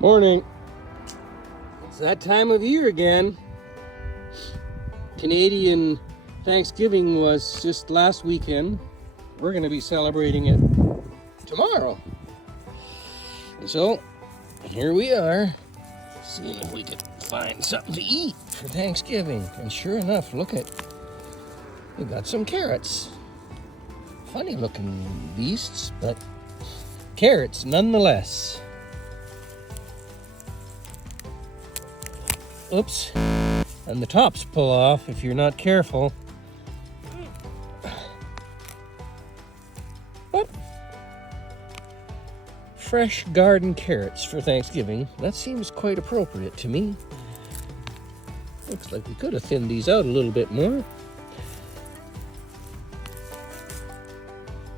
Morning. It's that time of year again. Canadian Thanksgiving was just last weekend. We're going to be celebrating it tomorrow. And so, here we are, seeing if we can find something to eat for Thanksgiving. And sure enough, look at, we got some carrots. Funny looking beasts, but carrots nonetheless. Oops. And the tops pull off if you're not careful. But fresh garden carrots for Thanksgiving. That seems quite appropriate to me. Looks like we could have thinned these out a little bit more.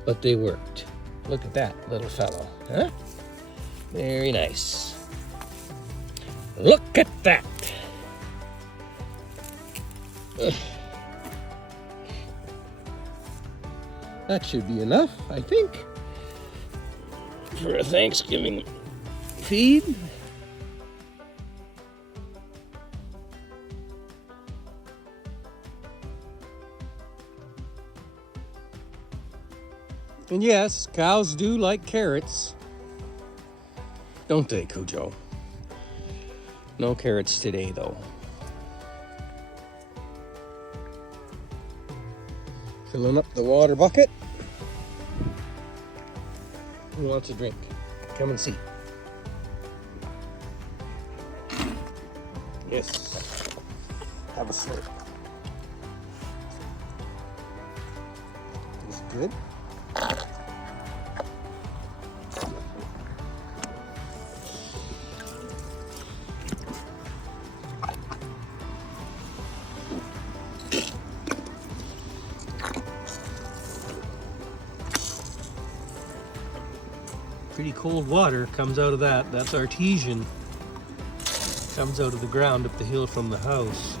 But they worked. Look at that little fellow, huh? Very nice. Look at that. That should be enough, I think, for a Thanksgiving feed. And yes, cows do like carrots, don't they, Cujo? No carrots today, though. Filling up the water bucket. Who wants a drink? Come and see. Yes. Have a slurp. Is it good? Pretty cold water comes out of that. That's artesian. Comes out of the ground up the hill from the house.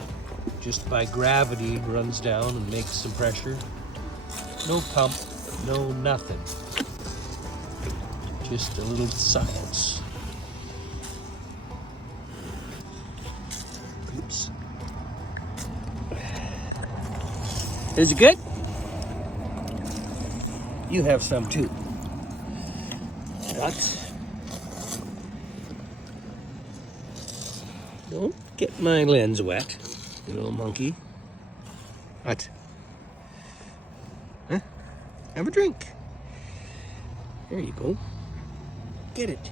Just by gravity runs down and makes some pressure. No pump, no nothing. Just a little science. Oops. Is it good? You have some too. What? Don't get my lens wet, you little monkey. What? Huh? Have a drink. There you go. Get it.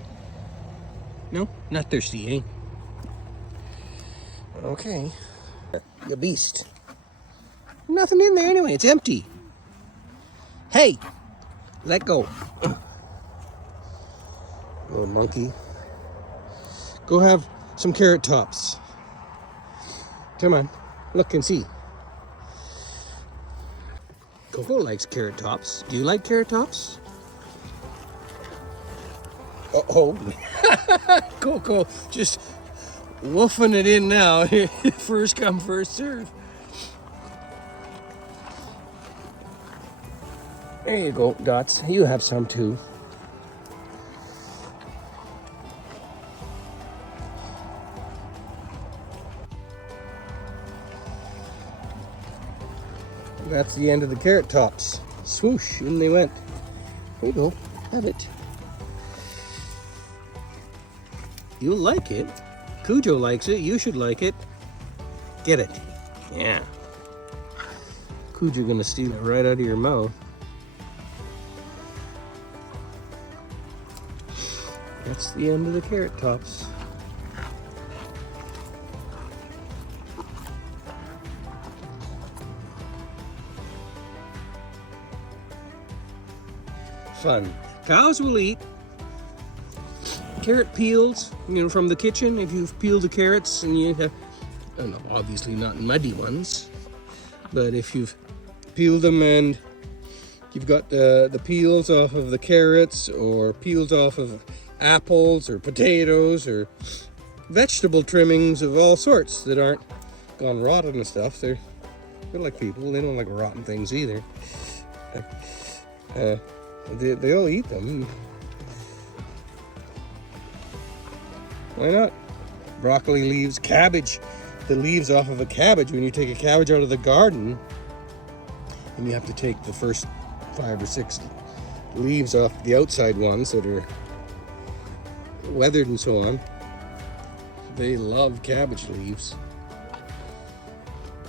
No? Not thirsty, eh? Okay. You beast. Nothing in there anyway. It's empty. Hey! Let go. Little monkey. Go have some carrot tops. Come on, look and see. Coco likes carrot tops. Do you like carrot tops? Uh-oh. Coco just woofing it in now. First come, first serve. There you go, Dots. You have some too. That's the end of the carrot tops. Swoosh, in they went. There you go, have it. You'll like it. Cujo likes it, you should like it. Get it. Yeah. Cujo gonna steal it right out of your mouth. That's the end of the carrot tops. Fun. Cows will eat carrot peels, from the kitchen. If you've peeled the carrots and you have, obviously not muddy ones, but if you've peeled them and you've got the peels off of the carrots or peels off of apples or potatoes or vegetable trimmings of all sorts that aren't gone rotten and stuff, they're like people. They don't like rotten things either. They'll eat them. Why not? Broccoli leaves, cabbage. The leaves off of a cabbage, when you take a cabbage out of the garden, and you have to take the first 5 or 6 leaves off the outside ones that are weathered and so on. They love cabbage leaves.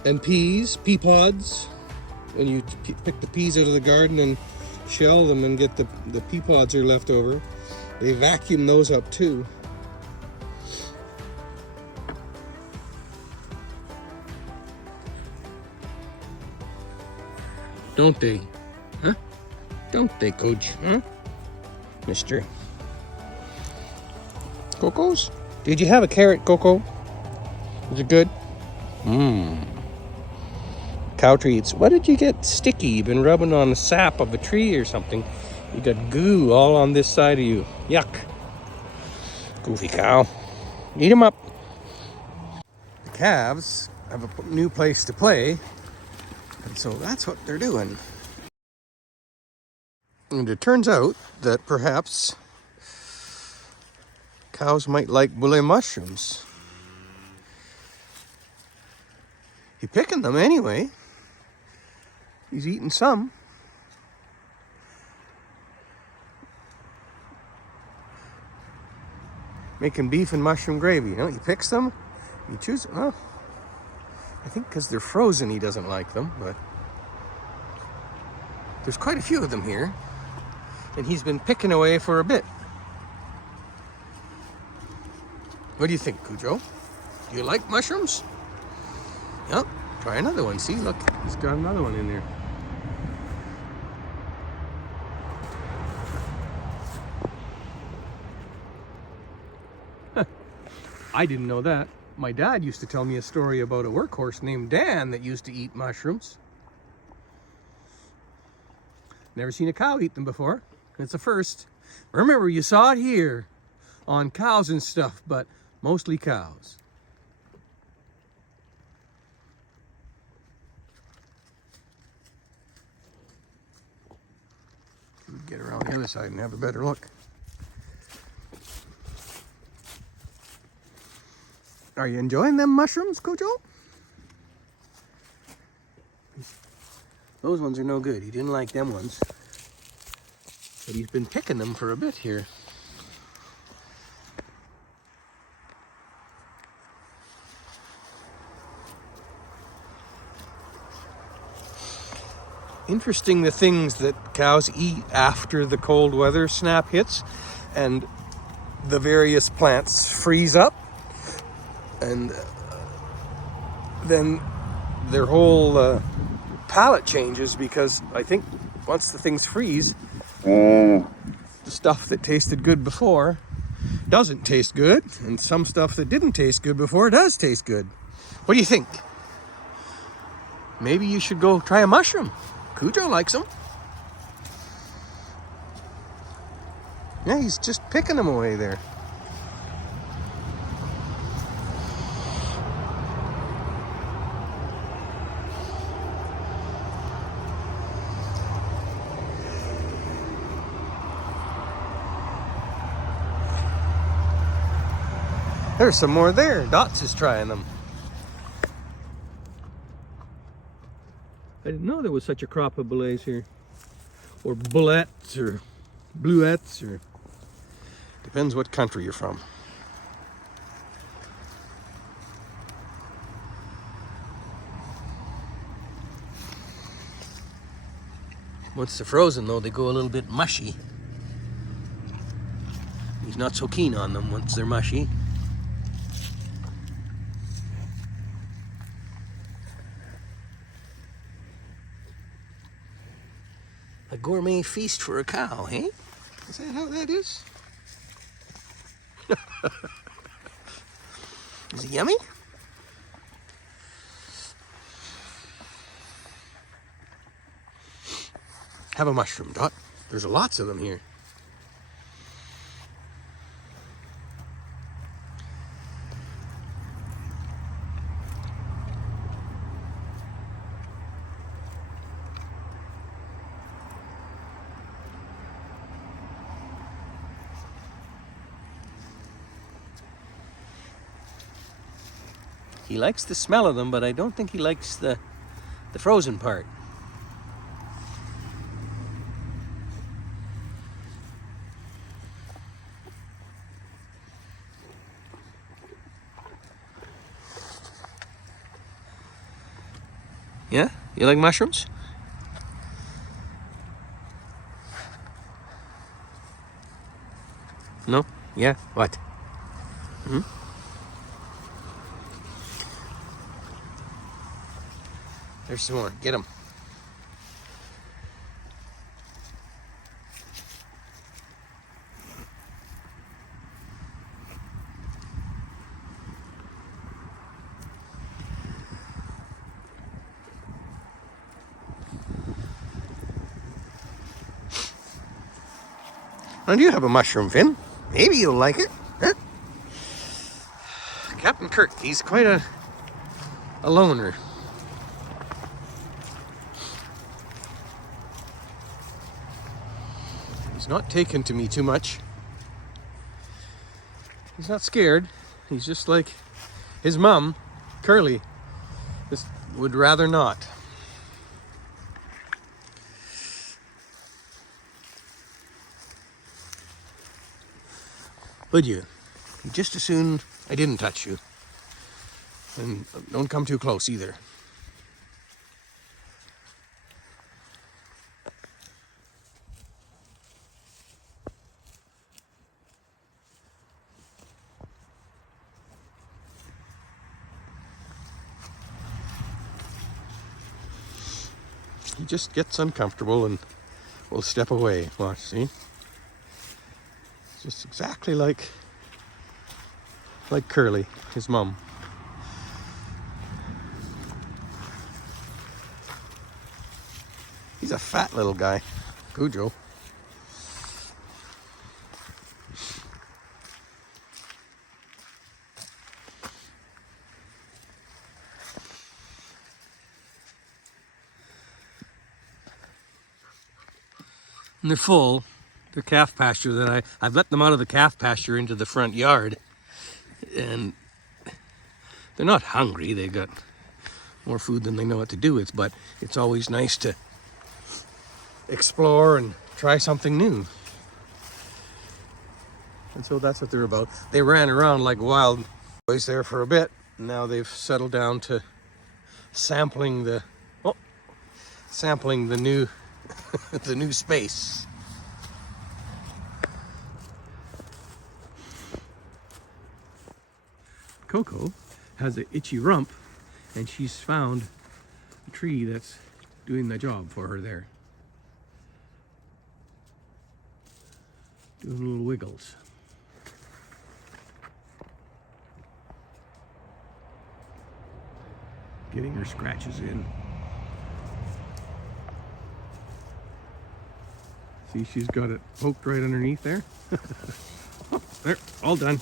And peas, pea pods. When you pick the peas out of the garden and shell them and get the pea pods are left over, they vacuum those up too. Don't they? Huh? Don't they, Coach? Huh? Mister Coco's? Did you have a carrot, Coco? Was it good? Mmm. Cow treats. What did you get sticky? You've been rubbing on the sap of a tree or something. You got goo all on this side of you. Yuck. Goofy cow. Eat them up. The calves have a new place to play, and so that's what they're doing. And it turns out that perhaps cows might like bulle mushrooms. He's picking them anyway. He's eating some. Making beef and mushroom gravy. You know, he picks them, he chews them. Well, I think because they're frozen he doesn't like them, but there's quite a few of them here. And he's been picking away for a bit. What do you think, Cujo? Do you like mushrooms? Yep. Try another one. See, look, he's got another one in there. I didn't know that. My dad used to tell me a story about a workhorse named Dan that used to eat mushrooms. Never seen a cow eat them before. It's a first. Remember, you saw it here on cows and stuff, but mostly cows. Get around the other side and have a better look. Are you enjoying them mushrooms, Cujo? Those ones are no good. He didn't like them ones. But he's been picking them for a bit here. Interesting, the things that cows eat after the cold weather snap hits and the various plants freeze up, and then their whole palate changes, because I think once the things freeze, the stuff that tasted good before doesn't taste good, and some stuff that didn't taste good before does taste good. What do you think? Maybe you should go try a mushroom. Cujo likes them. Yeah, he's just picking them away there. There's some more there. Dots is trying them. I didn't know there was such a crop of bullets here. Or bullets, or bluettes, or depends what country you're from. Once they're frozen though, they go a little bit mushy. He's not so keen on them once they're mushy. A gourmet feast for a cow, hey? Is that how that is? Is it yummy? Have a mushroom, Dot. There's lots of them here. He likes the smell of them, but I don't think he likes the frozen part. Yeah? You like mushrooms? No? Yeah? What? Hmm? There's some more. Get them. And you have a mushroom, Finn. Maybe you'll like it. Huh? Captain Kirk, he's quite a loner. He's not taken to me too much. He's not scared. He's just like his mom, Curly, just would rather not. Would you? Just as soon I didn't touch you. And don't come too close either. He just gets uncomfortable and will step away. Watch, see? It's just exactly like Curly, his mom. He's a fat little guy, Cujo. And they're full. They're calf pasture that I've let them out of the calf pasture into the front yard. And they're not hungry. They've got more food than they know what to do with, but it's always nice to explore and try something new. And so that's what they're about. They ran around like wild boys there for a bit. Now they've settled down to sampling the new the new space. Coco has an itchy rump, and she's found a tree that's doing the job for her there. Doing little wiggles. Getting her scratches in. See, she's got it poked right underneath there. Oh, there, all done.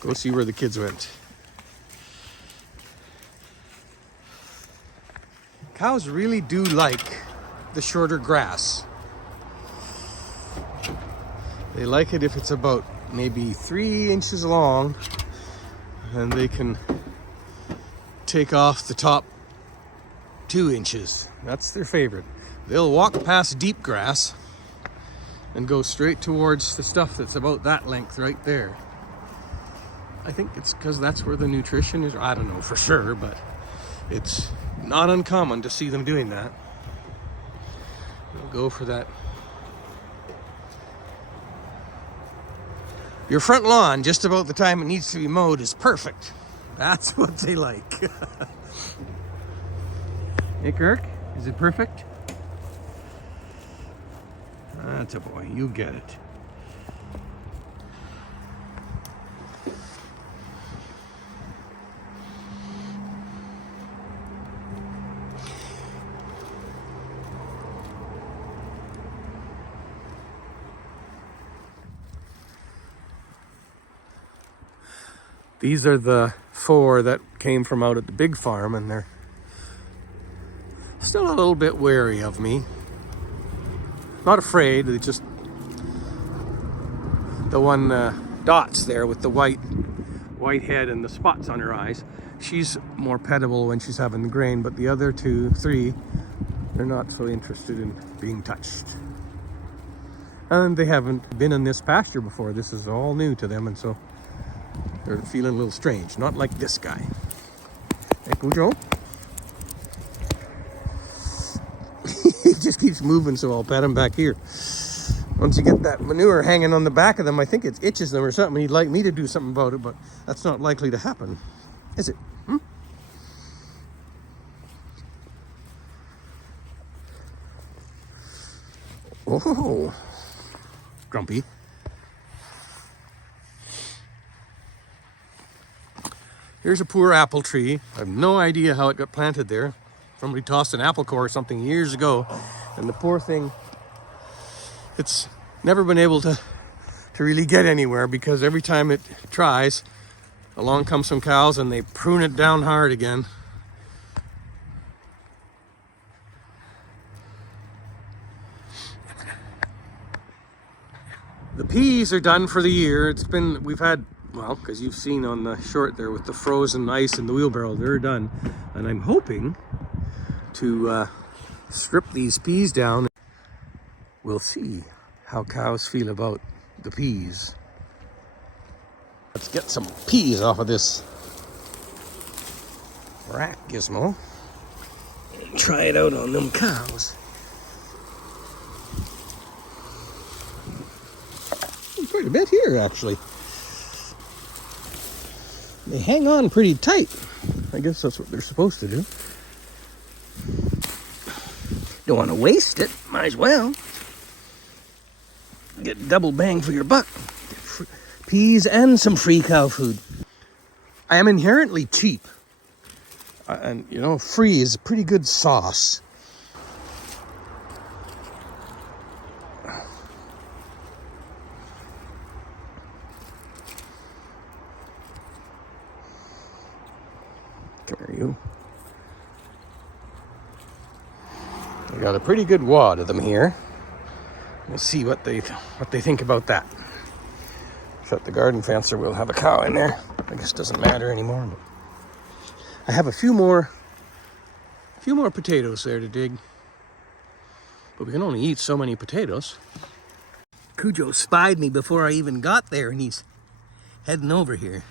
Go see where the kids went. Cows really do like the shorter grass. They like it if it's about maybe 3 inches long, and they can take off the top 2 inches. That's their favorite. They'll walk past deep grass and go straight towards the stuff that's about that length right there. I think it's because that's where the nutrition is. I don't know for sure, but it's not uncommon to see them doing that. They'll go for that. Your front lawn, just about the time it needs to be mowed, is perfect. That's what they like. Hey, Kirk, is it perfect? That's a boy, you get it. These are the 4 that came from out at the big farm, and they're still a little bit wary of me. Not afraid, they just... The one Dot's there with the white white head and the spots on her eyes. She's more pettable when she's having the grain, but the other two, three, they're not so interested in being touched. And they haven't been in this pasture before. This is all new to them, and so they're feeling a little strange. Not like this guy. Hey, Cujo. He just keeps moving, so I'll pat him back here. Once you get that manure hanging on the back of them, I think it itches them or something. He'd like me to do something about it, but that's not likely to happen, is it? Oh, grumpy. Here's a poor apple tree. I have no idea how it got planted there. Somebody tossed an apple core or something years ago, and the poor thing, it's never been able to really get anywhere, because every time it tries, along come some cows and they prune it down hard again. The peas are done for the year. We've had, well, because you've seen on the short there with the frozen ice in the wheelbarrow, they're done. And I'm hoping to strip these peas down. We'll see how cows feel about the peas. Let's get some peas off of this rack gizmo and try it out on them cows. Quite a bit here, actually. They hang on pretty tight. I guess that's what they're supposed to do. Don't want to waste it. Might as well. Get double bang for your buck. Peas and some free cow food. I am inherently cheap. And, you know, free is a pretty good sauce. Come here, you. I got a pretty good wad of them here. We'll see what they think about that. Shut the garden fence, or we'll have a cow in there. I guess it doesn't matter anymore. But I have a few more potatoes there to dig. But we can only eat so many potatoes. Cujo spied me before I even got there, and he's heading over here.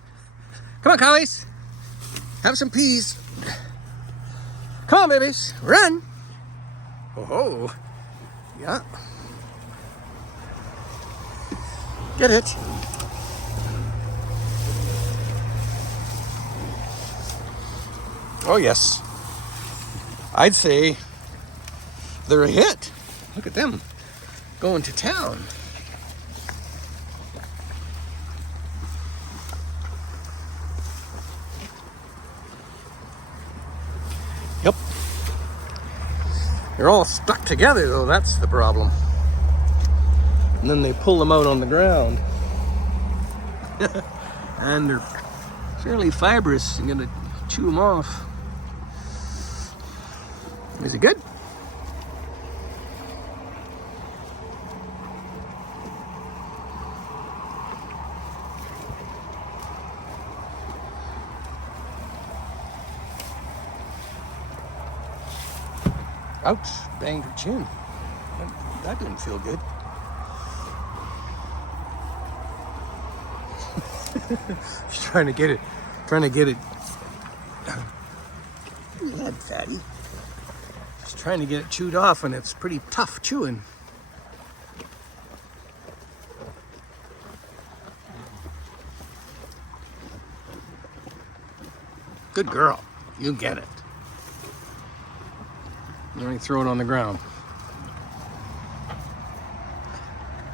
Come on, cowies. Have some peas. Come on, babies. Run. Oh, yeah. Get it. Oh, yes. I'd say they're a hit. Look at them going to town. Yep. They're all stuck together, though. That's the problem. And then they pull them out on the ground. And they're fairly fibrous. I'm gonna chew them off. Is it good? Ouch, banged her chin. That didn't feel good. She's trying to get it. Lad fatty. Just trying to get it chewed off, and it's pretty tough chewing. Good girl. You get it. Let me throw it on the ground.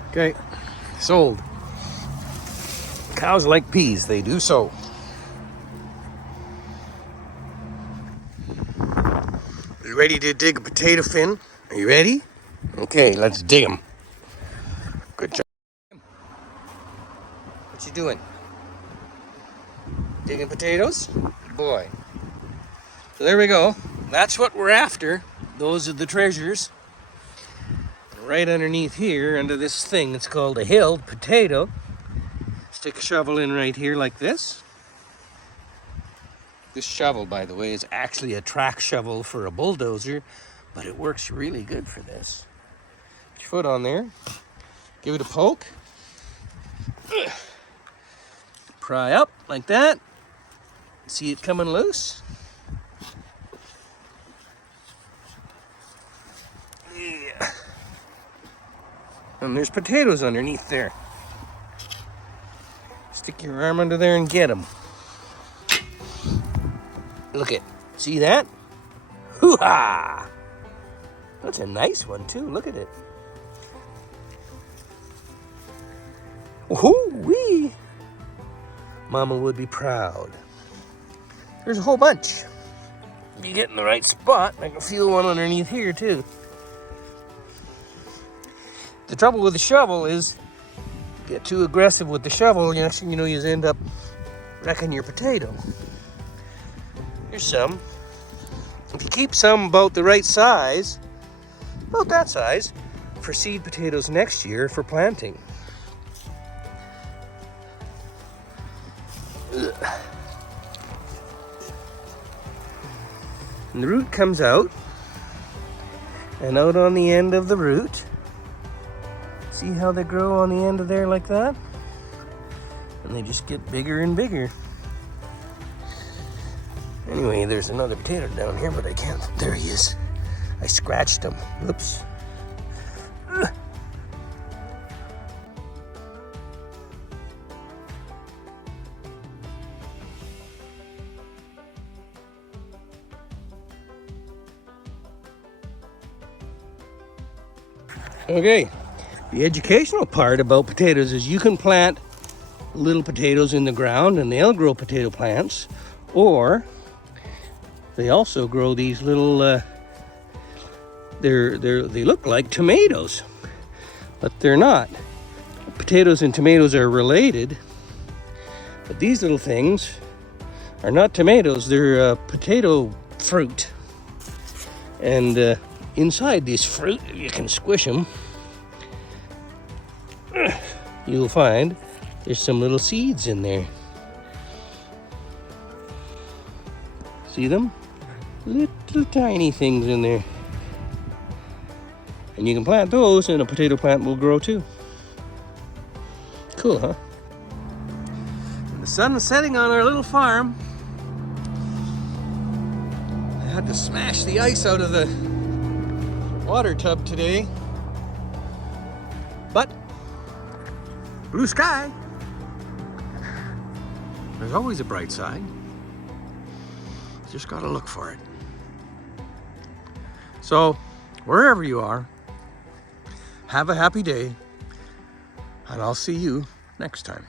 Okay, sold. Cows like peas, they do so. You ready to dig a potato, Finn? Are you ready? Okay, let's dig them. Good job. What you doing? Digging potatoes? Good boy. So there we go. That's what we're after. Those are the treasures. Right underneath here, under this thing, it's called a hilled potato. Stick a shovel in right here like this. This shovel, by the way, is actually a track shovel for a bulldozer, but it works really good for this. Put your foot on there, give it a poke, pry up like that. See it coming loose? Yeah. And there's potatoes underneath there. Stick your arm under there and get them. Look at, see that? Hoo-ha! That's a nice one too, look at it. Woo-wee! Mama would be proud. There's a whole bunch. If you get in the right spot, I can feel one underneath here too. The trouble with the shovel is, get too aggressive with the shovel, next thing you know, you end up wrecking your potato. Here's some. If you keep some about the right size, about that size, for seed potatoes next year for planting. Ugh. And the root comes out, and out on the end of the root, see how they grow on the end of there like that? And they just get bigger and bigger. Anyway, there's another potato down here, but I can't. There he is. I scratched him. Whoops. Ugh. Okay, the educational part about potatoes is you can plant little potatoes in the ground and they'll grow potato plants, or they also grow these little, they look like tomatoes, but they're not. Potatoes and tomatoes are related, but these little things are not tomatoes, they're potato fruit. And inside this fruit, if you can squish them, you'll find there's some little seeds in there. See them? Little tiny things in there. And you can plant those and a potato plant will grow too. Cool, huh? And the sun is setting on our little farm. I had to smash the ice out of the water tub today. But blue sky. There's always a bright side. Just gotta look for it. So, wherever you are, have a happy day, and I'll see you next time.